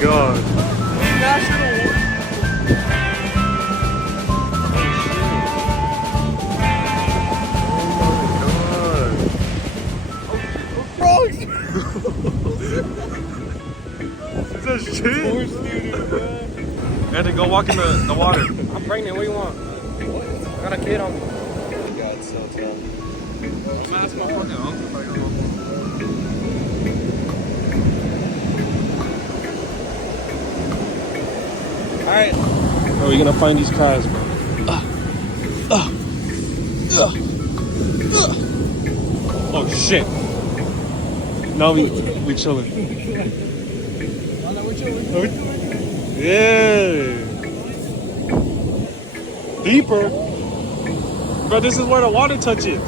god. Is that shit? I had to go walk in the water. I'm pregnant. What do you want? I got a kid on me. God, so dumb. I'm asking my fucking uncle if I can go. Alright. Bro, we gonna find these cars, bro. Oh shit. Now we chilling. Yeah. Deeper. Bro, this is where the water touches.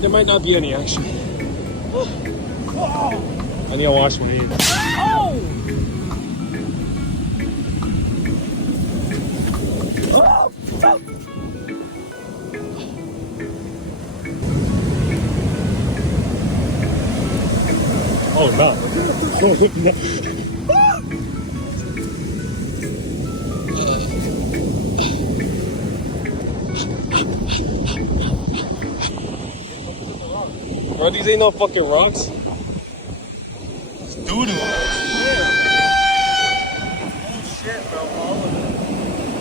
There might not be any action. I need to wash my hands. Oh no. Bro, these ain't no fucking rocks. It's doo-doo.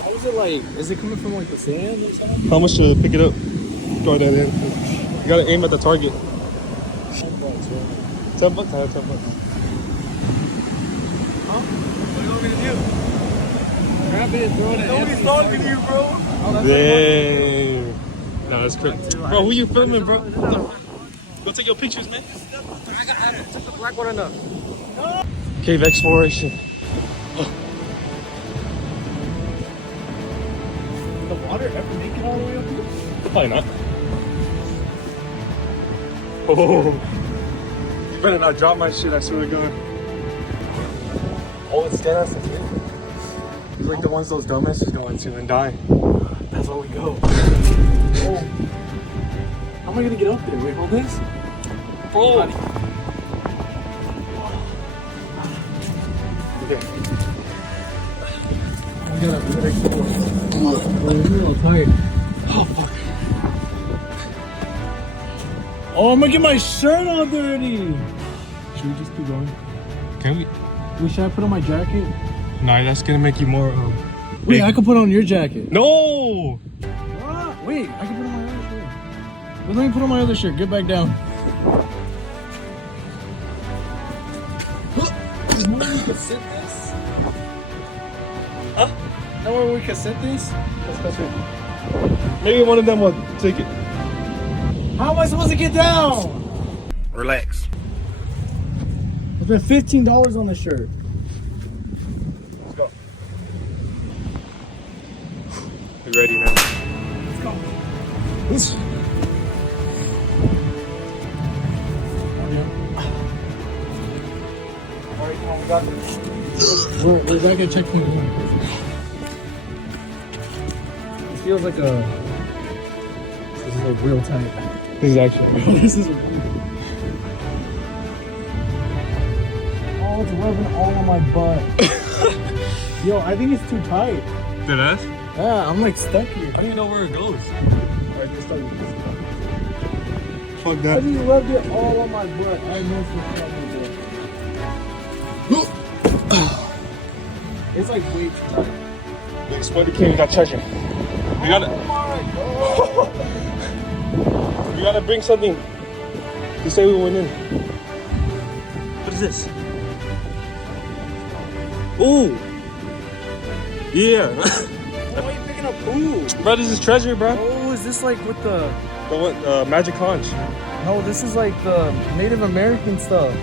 How is it like? Is it coming from like the sand or something? How much to pick it up? Throw that in. You gotta aim at the target. 10 bucks? I have 10 bucks. Huh? What do you want me to do? Grab it and throw it at Nobody's talking to you, bro. Dang. Nah, that's crazy. Bro, who you filming, bro? Go take your pictures, man. I took the black one enough. Cave exploration. Did the water ever make it all the way up here? Probably not. Oh. You better not drop my shit, I swear to God. Oh, it's dead ass. He's like the ones those dumbasses go into and die. That's where we go. Oh. How am I gonna get up there? Wait, hold this. Bro. Okay. We gotta explore. We're a little tired. Oh, fuck. Oh, I'm gonna get my shirt all dirty. Should we just keep going? Can we? Should I put on my jacket? Nah, that's gonna make you more, Wait, I can put on your jacket. No! What? Wait, I can put on my other shirt. But let me put on my other shirt. Get back down. Is there where we can sit this? Huh? Nowhere we can sit this? Maybe one of them will take it. How am I supposed to get down? Relax. I spent $15 on this shirt. Let's go. You ready now? Let's go. This. Alright, come on, we got this. We're back at checkpoint 1. It feels like this is like real tight. This is actually. This is weird. Oh, it's rubbing all on my butt. Yo, I think it's too tight. Did I? Yeah, I'm like stuck here. I don't even know where it goes. Alright, let's start with this. Fuck I that. just rubbed it all on my butt. I know it's not It's like way too tight. The Exploded King got treasure. We gotta. Oh my god. We gotta bring something to say we went in. What is this? Ooh! Yeah! Why are you picking up poo? Bro, this is treasure, bro. Oh, is this like with the... The what? Magic conch. No, this is like the Native American stuff.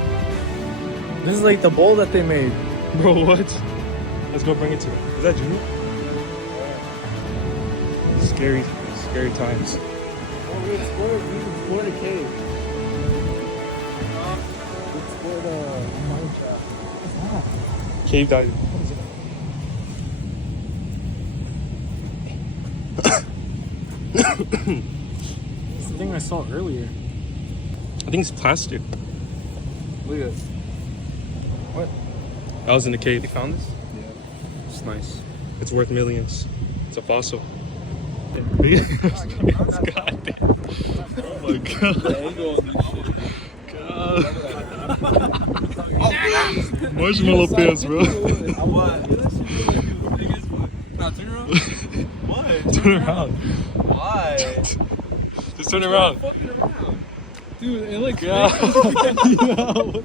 This is like the bowl that they made. Bro, what? Let's go bring it to him. Is that Junior? Scary times. Oh, we explored the cave. We explored a mine shaft. What's that? Cave diving. What is it? It's the thing I saw earlier. I think it's plastic. Look at I was in the cave. You found this? It's nice. It's worth millions. It's a fossil. God damn. Oh my god. God. Marshmallow pants, bro. Nah, turn around. What? Turn around. Why? Just turn around. Dude, it looks God.